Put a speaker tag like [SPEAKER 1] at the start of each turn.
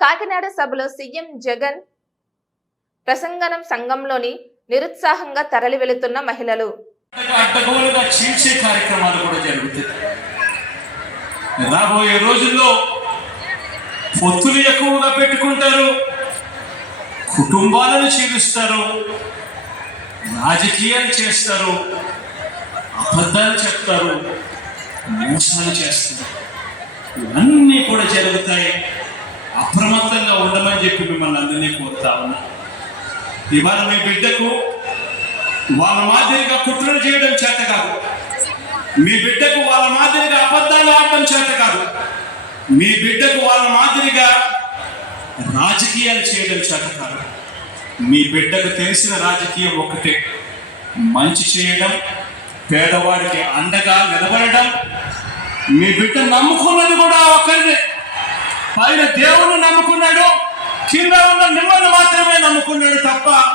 [SPEAKER 1] కాకినాడ సభలో సీఎం జగన్ ప్రసంగనం సంఘంలోని నిరుత్సాహంగా తరలి వెళుతున్న మహిళలు.
[SPEAKER 2] కార్యక్రమాలు కూడా జరుగుతాయి. రాబోయే రోజుల్లో పొత్తులు ఎక్కువగా పెట్టుకుంటారు కుటుంబాలను చీలుస్తారు రాజకీయాలు చేస్తారు అబద్ధాలు చెప్తారు మోసాలు చేస్తారు. ఇవన్నీ కూడా జరుగుతాయి. అప్రమత్తంగా ఉండమని చెప్పి మిమ్మల్ని అందరినీ కోరుతా ఉన్నా. ఇవాళ మీ బిడ్డకు వాళ్ళ మాదిరిగా కుట్రలు చేయడం చేత కాదు. మీ బిడ్డకు వాళ్ళ మాదిరిగా అబద్ధాలు ఆడటం చేత కాదు. మీ బిడ్డకు వాళ్ళ మాదిరిగా రాజకీయాలు చేయడం చేత కాదు. మీ బిడ్డకు తెలిసిన రాజకీయం ఒకటే మంచి చేయడం పేదవాడికి అండగా నిలబడడం మీ బిడ్డ నమ్ముకున్నది కూడా పైన దేవుణ్ణి నమ్ముకున్నాడు. కింద ఉన్న మిమ్మల్ని మాత్రమే నమ్ముకున్నాడు తప్ప